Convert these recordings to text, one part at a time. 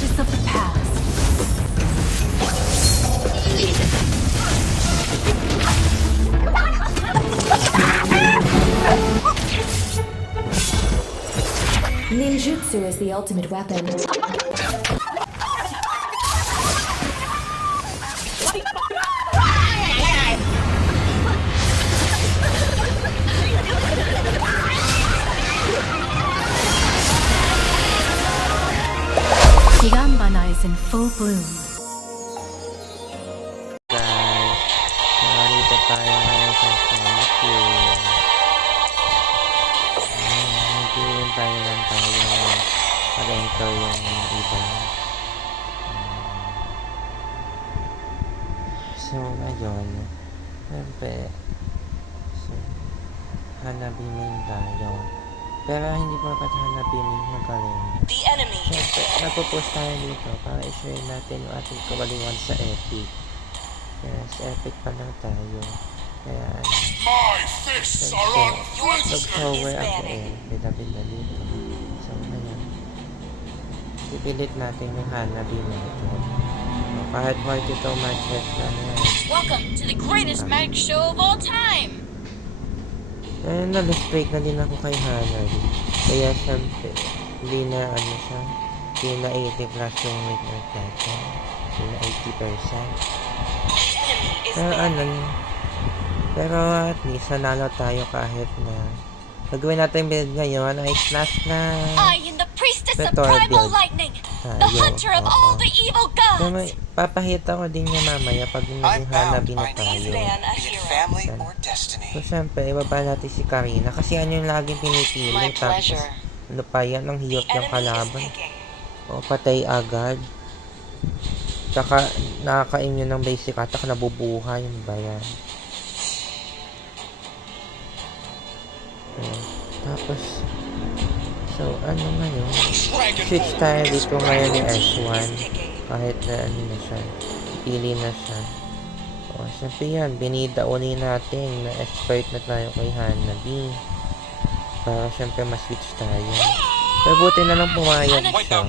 ashes of the past. Ninjutsu is the ultimate weapon. Higanbana is in full bloom. Guys, narito tayo ngayon sa Solitude. Tayo lang tayo mag-enter yung iba. So, ngayon, siyempre, so, hanabiming tayo. Pero hindi pa hanabiming magaling. Siyempre, napopost tayo dito para i-share natin yung ating kabalingan sa Epic. Yes, Epic pa lang tayo. Kaya, siyempre, nag-shower ako bida-bida dito. So, ngayon, pipilit natin yung Hanabi natin. So, kahit 42 matches na yan. Welcome to the greatest magic show of all time! Na-straight na din ako kay Hanabi. Kaya, siyempre, hindi na siya. Hindi na 80 plus yung rate natin. Hindi na 80%. Pero at least nanalo tayo kahit na gagawin natin build ngayon ay slash na I am the priestess of Petor primal build lightning, tayo. the hunter of all the evil Pero gods! papahita ko din niya mamaya pag naging Hanabi na tayo. So syempre, ibaba natin si Karina kasi ano yung laging pinipili. Tapos ano pa yan, ang hiyot ng kalaban. O patay agad. Tsaka nakakain yun ng basic attack, nabubuhay yung bayan. Tapos, so, ano ngayon? Switch tayo dito ngayon ni S1. Kahit na ano na siya. Pili na siya. O, siyempre yan. Binidauli natin na expert na tayo kay Hanabi. Para siyempre ma-switch tayo. Pero buti na lang pumayag siya.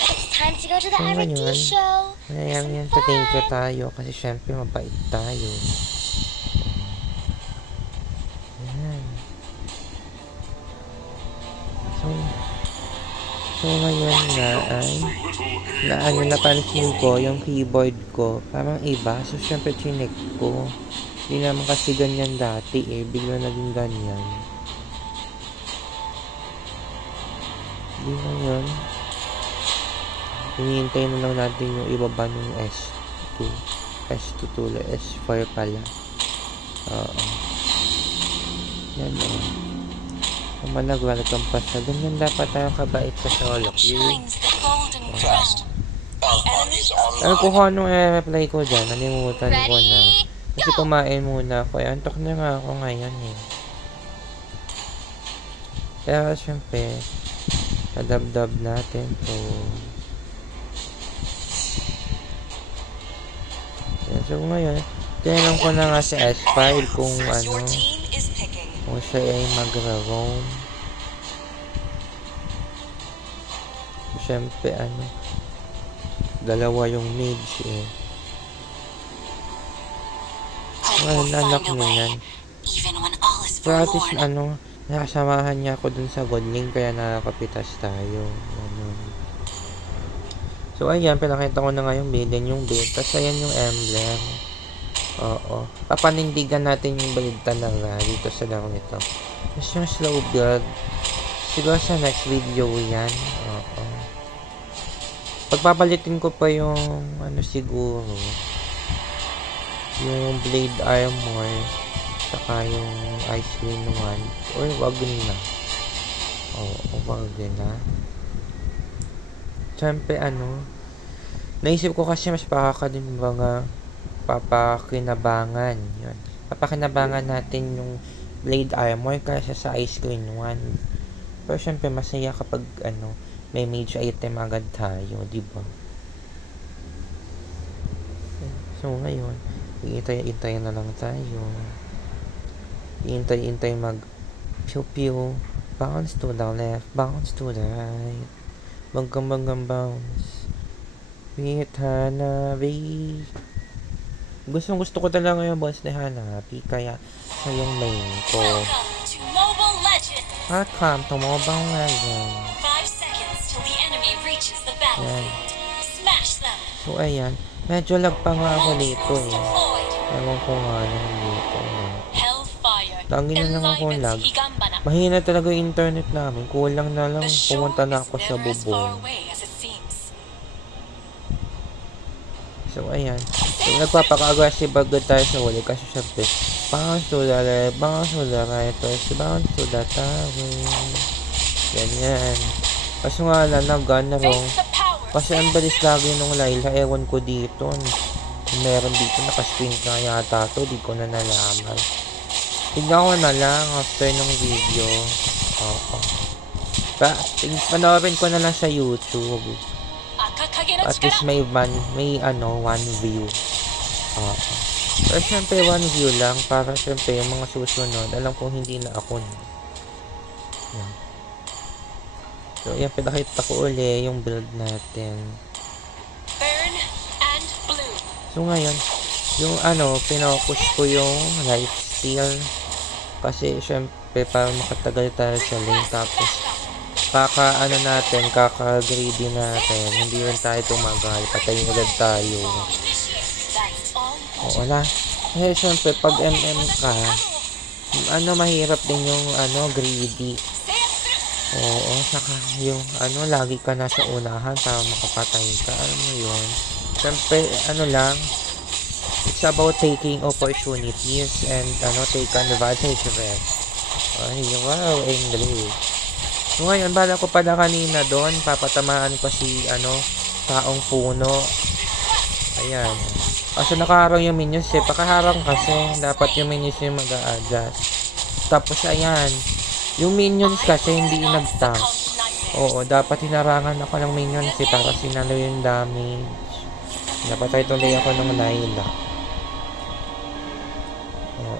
It's time to go to the So, R&D ngayon, show. yan sa thank you tayo. Kasi siyempre mabait tayo. So ngayon nga ay napansin ko yung keyboard ko parang iba. So syempre chinek ko. Hindi naman kasi ganyan dati bigla naging ganyan. Hindi ngayon. Hinihintay na lang natin yung ibaba ng S2. S2 tuloy. S4 pala. Oo. Yan welcome pa siya. Ganyan dapat tayo kabait sa solo queue. Pero kung anong i-reply ko dyan, nalimutan ko na. Kasi kumain muna ako. Antok na nga ako ngayon Pero syempre, nadabdab natin to. So ngayon, tinanong ko na nga si S5 kung kung siya ay magra-roam. Siyempre, dalawa yung mage Ngayon, anak niya yan. Pero at least, nakasamahan niya ako dun sa godling, kaya nakakapitas tayo. So, ayan, pinakita ko na nga yung build, yung build. Tapos, ayan yung emblem. Oo. Papanindigan natin yung build talaga dito sa laro nito. Tapos yung slow build, siguro sa next video yan. Oo. Pagpapalitin ko pa yung siguro yung blade armor saka yung ice cream one or wag na. Oo, wag na. Siyempre naisip ko kasi mas mga papakinabangan yun. Papakinabangan natin yung blade armor kaysa sa ice cream one. Pero syempre masaya kapag may mage item agad tayo, di ba? So ngayon, iintay na lang tayo. Iintay mag pew pew bounce to the left, bounce to the right. Banggang bounce. With Hanabi. Gusto ko talaga yung boss ni Hanabi, kaya siya yung main ko. Welcome to Mobile Legends! Welcome to Mobile Legends. 5 seconds till the enemy reaches the Yan. battlefield. Smash them! So ayan, medyo lag pa nga ako dito eh. Deployed. Ewan ko nga lang dito. Hellfire. Lagi na lang ako Enliven's lag. Higambana. Mahina talaga yung internet namin. Kulang na lang The shore pumunta na ako is sa never as far bubong. away as it seems. So ayan, so, nagpapaka-aggressive agad tayo sa huli kasi syempre bounce to the left, bounce to the right, bounce to the tower. Ganyan. Kaso nga lang, nag-gun na wrong. Face the power. Kasi ang balis lagi nung Layla, ewan ko dito. Meron dito, nakascreen ka yata to, di ko na nalaman. Tignan ko na lang after ng video. Oo. Panoorin ko na lang sa YouTube. Akakage no At least chikara. may one view. Oo. Pero syempre one view lang para syempre yung mga susunod, alam kong hindi na ako. Yan. So yan, pinakita ko uli yung build natin. Burn and blue. So ngayon, yung pinokus ko yung lifesteal. Kasi syempre para makatagal tayo sa lane, tapos kaka-greedy natin, hindi rin tayo tumagal, patayin agad tayo. That's all. O wala. Eh syempre pag MM ka, mahirap din yung greedy. Oo, saka yung lagi ka nasa unahan para makapatay ka, alam mo yun. Syempre lang, it's about taking opportunities and take advantage of it. Ay, wow, English. So ngayon, bala ko pala kanina doon, papatamaan ko si taong puno. Ayan. Kasi nakaharang yung minions eh. Pakaharang kasi, dapat yung minions yung mag-a-adjust. Tapos ayan, yung minions kasi hindi nag-tank. Oo, dapat hinarangan ako ng minions eh, para sinalo yung damage. Napatay tuloy ako ng Layla. Oo.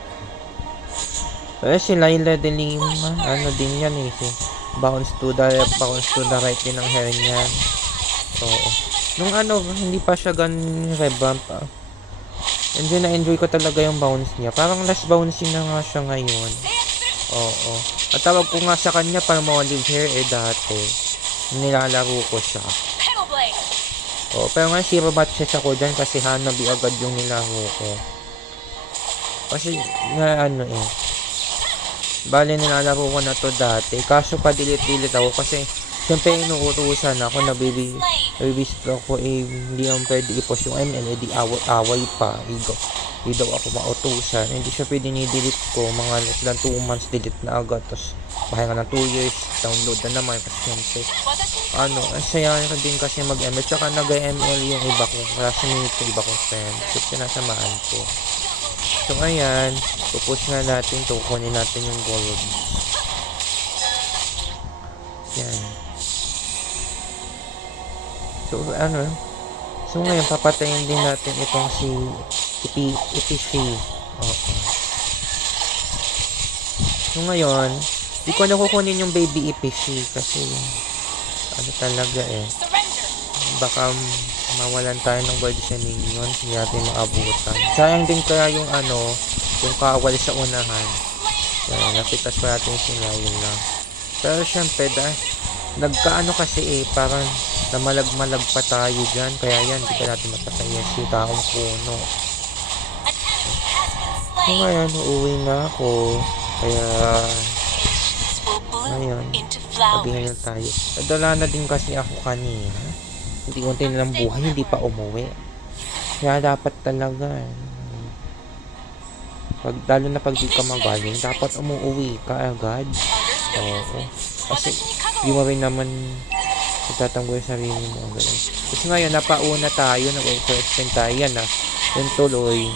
Pero si Layla de Lima, din yan eh. Bounce to the left, bounce to the right din ang hair niyan. Oo. Nung hindi pa siya revamp. Na-enjoy ko talaga yung bounce niya. Parang last bouncing na nga siya ngayon. Oo. At tawag ko nga sa kanya para ma-olive hair dati. Nilalaro ko siya. Oo, pero nga zero matches ako dyan kasi Hanabi agad yung nilaro ko. Kasi nga bale nilalaro ko na to dati. Kaso pa delete ako kasi siyempre inuutusan ako na baby stroke ko hindi naman pwede i-post yung ML, di away pa. Hindi daw ako mautusan. Hindi siya pwede ni-delete ko. Mga less than 2 months delete na agad. Tapos bahay nga ng 2 years, download na naman. Kasi siyempre, saya din kasi mag-ML. Tsaka nag-ML yung iba ko. Classmate ko, iba kong friend. So, sinasamaan ko. So, ayan. Pupush nga natin to. Kunin natin yung gold. Yan. So, so ngayon, papatayin din natin itong si EPC. Oo. So ngayon, di ko na kukunin yung baby EPC kasi talaga baka mawalan tayo ng word sa minions, hindi natin maabutan. Sayang din kaya yung yung kawal sa unahan. Kaya napitas pa natin si Layla. Pero syempre, nagkaano kasi parang namalag-malag pa tayo dyan. Kaya yan, di ka natin mapatayan si taong puno. So ngayon, uuwi na ako. Kaya ngayon, paghingal tayo. Nadala na din kasi ako kanina. Hindi konti na lang buhay, hindi pa umuwi. Kaya dapat talaga lalo na pag di ka magaling, dapat umuwi ka agad. Oo. Kasi di mo rin naman itatanggol yung sarili mo. Kasi ngayon, napauna tayo, nag-overextend tayo yan yung tuloy.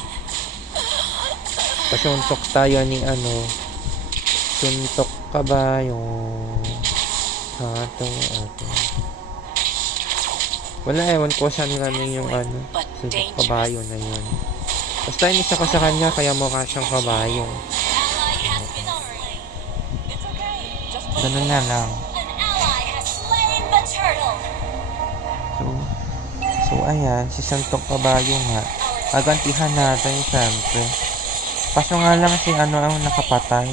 Pasuntok tayo ni suntok ka ba yung ato. Wala, ewan ko saan namin yung suntok kabayo na yun. Basta inisa ko sa kanya kaya mukha siyang kabayo. Ganun na lang. An ally has slain the turtle. So ayan, si Santong Kabayo nga. Agantihan natin, syempre. Kaso nga lang si ano ang nakapatay.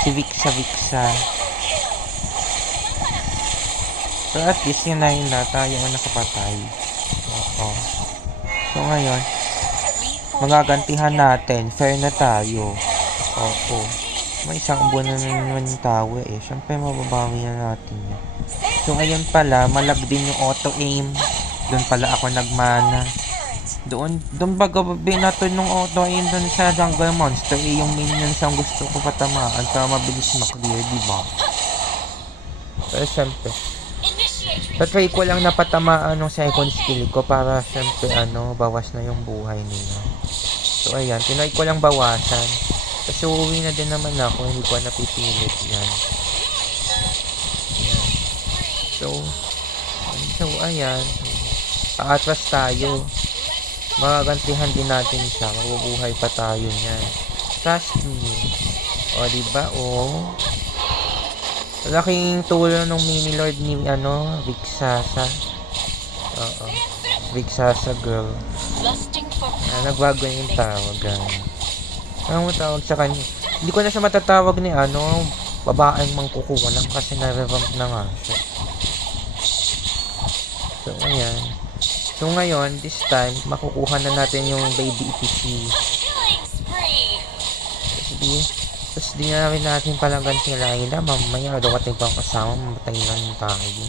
Si Vixa. So at least yun na yun na, tayo ang nakapatay. Oo. So ngayon, magagantihan natin. Fair na tayo. Oo. May isang buwan na naman yung tawa eh. Siyempre mababawi na natin yun. So ngayon pala, malag din yung auto-aim. Doon pala ako nagmana. Doon baga binato nung auto-aim doon sa jungle monster. Eh, yung minions ang gusto ko patamaan para mabilis maklear, diba? Pero siyempre, tatry ko lang napatamaan ng second skill ko para siyempre bawas na yung buhay nila. So ayan, tinry ko lang bawasan. Kasi uuwi na din naman ako, hindi ko napipilit yan. So ayan, paatras tayo. Magagantihan din natin siya, mabubuhay pa tayo niyan. Trust me. O diba, laking tulong ng mini lord ni Vixasa. Oo. Vixasa girl. Nagbago yung tawag. Ano mo tawag sa kanya? Hindi ko na siya matatawag ni babaeng mangkukuha lang kasi nare-ramp na nga siya. So ayan. So ngayon, this time, makukuha na natin yung baby EPC. Tapos di na rin natin palagan sila. Mamaya, dawating pang kasama, mamatay lang tayo.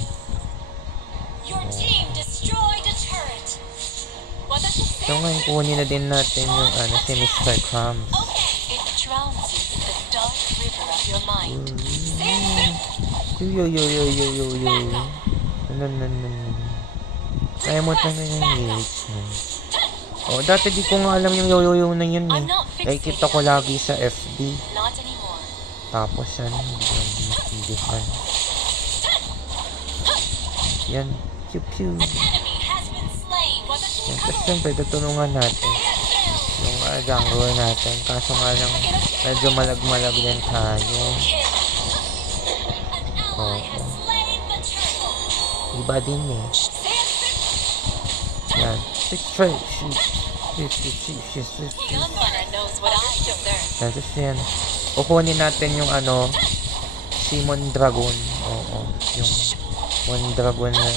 So ngayon, kunin na din natin yung si Mr. Crumbs. Lemot na yung lyrics mo. Dati di ko nga alam yung yo-yo na yun eh. Nakikita ko lagi sa FB. Tapos hindi yan. Pew. Yan. Tapos siyempre, tutulungan natin yung jungle natin. Kaso nga lang, medyo malag din tayo. Iba din eh. Yan. Tapos yan. Kukunin natin yung Simon Dragon. Oo. Yung Mondragon na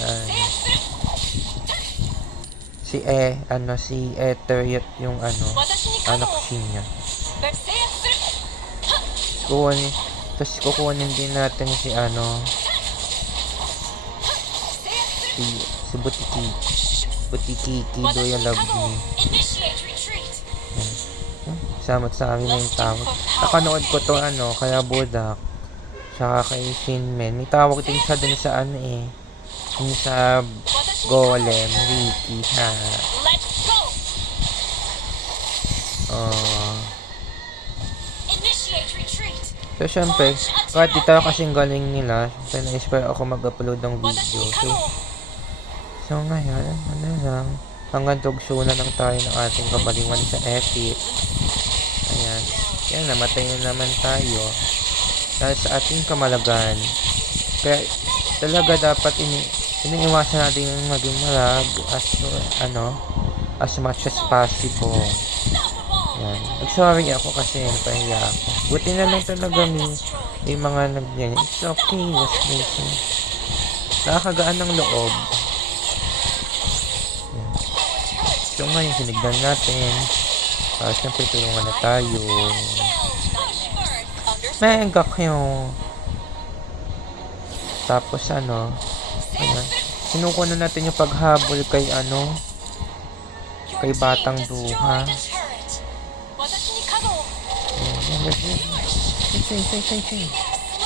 si Ethereum yung anak niya. Tapos kukunin din natin si Butiki do yung love me. Salamat sa amin na yung tawag. Nakanood ko to kaya Bodak. Tsaka kay Shinmen. May tawag din siya dun sa yung sa Golem, Ricky, ha. So syempre, kahit di tayo kasing galing nila, na-inspire ako mag-upload ng video. So ngayon, lang, hanggang tugso na lang tayo ng ating kabaliwan sa Epic. Ayan. Yan, namatay na naman tayo. Dahil sa ating kamalagan. Kaya talaga dapat iniiwasan natin yung maging malag as much as possible. Yan. Sorry ako kasi napahiya ako. Buti na lang talaga may mga nagyan. It's okay, just listen. Nakakagaan ng loob. Yan. So ngayon, sinigdan natin. Siyempre, tulungan na tayo. Mega kayo. Tapos sinuko na natin yung paghabol kay kay Batang Duha.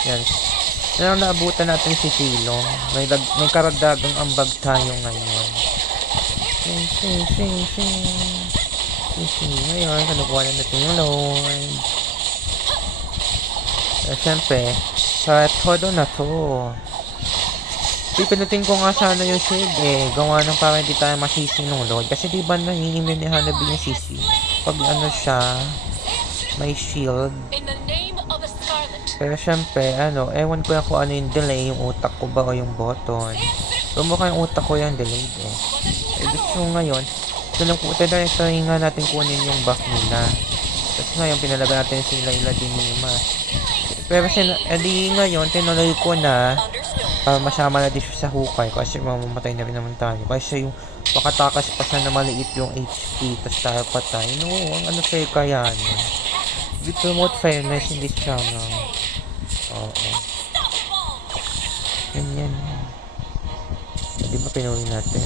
Yan. Yan, naabutan natin si Silong. May karagdagang ambag tayo ngayon. Ngayon, kanukuha na natin yung Lord. Siyempre, sa todo na to. Pipinutin ko nga sana yung shield gawa ng para hindi tayo masisi ng Lord. Kasi diba nangingimin ni Hanabi yung sisi? Pag siya, may shield. Pero syempre, ewan ko yan kung ano yung delay, yung utak ko ba o yung button. Pero mukhang yung utak ko yung delayed eh. So ngayon, try nga natin kunin yung buff nila. Tapos ngayon, pinalaga natin sila Dinima. Pero ngayon, tinuloy ko na para masama na din siya sa hukay kasi mamamatay na rin naman tayo. Kasi yung makatakas pa siya na maliit yung HP tapos tayo patay. No, ang ano sa'yo kaya nun? We promote fairness in this channel. Oo. Ganyan. Di ba pinuwi natin?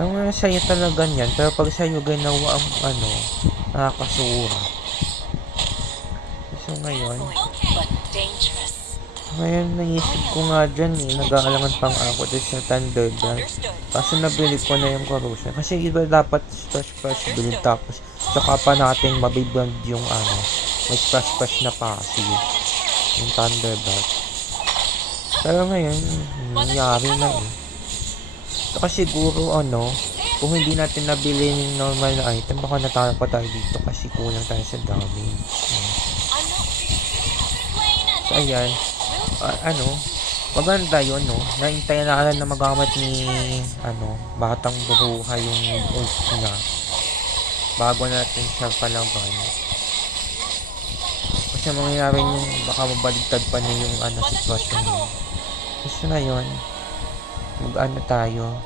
Ang mga sa'yo talaga yan, pero pag sa'yo ginawa ang nakakasura. So ngayon, naisip ko nga dyan nag-aalangan pang ako dito sa Thunderbird. Kasi nabili ko na yung corrosion. Kasi iba dapat splash build tapos saka pa natin mabibrand yung may splash na passive. Yung Thunderbird. Pero ngayon, nangyari na eh. Saka siguro kung hindi natin nabili yung normal na item, baka natalo pa tayo dito kasi kulang tayo sa damage. So ayan, maganda yun, naintayan na na magamit ni batang buruha yung ult niya bago natin siya palaban. Kasi mangyayari yung baka mabaligtad pa niya yung sitwasyon niya. Kasi na yun, tayo,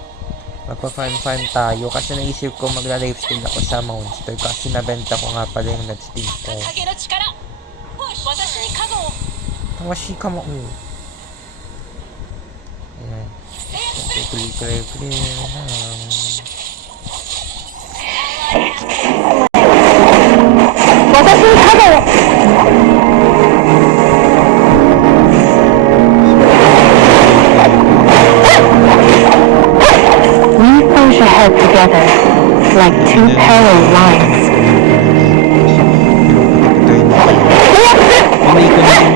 magpa-farm tayo kasi naisip ko magla-lifesteal ako sa monster kasi nabenta ko nga pala yung lifesteal ko. Tawashi ka mo. Ayan. Clear. We push ahead together, like two parallel lines. Hindi ko na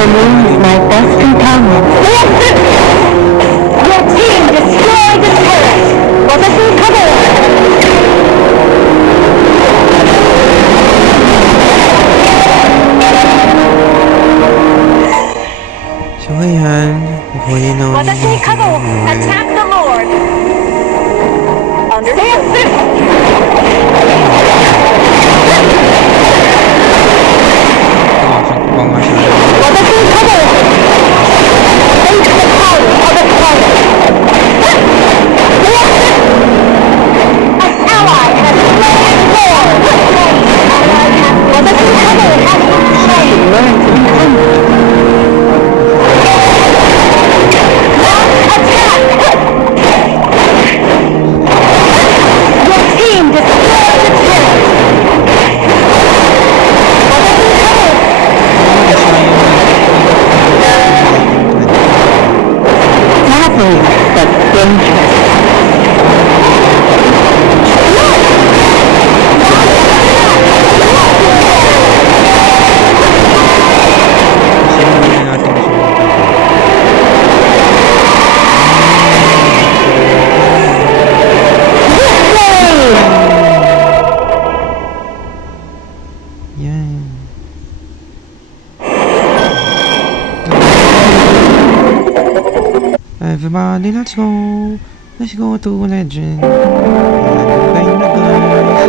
The moon is my best companion. Your team destroyed the turret. So ayan, huli na Attack the Lord. Understood. Everybody, let's go! Let's go to Legend! Bye na guys!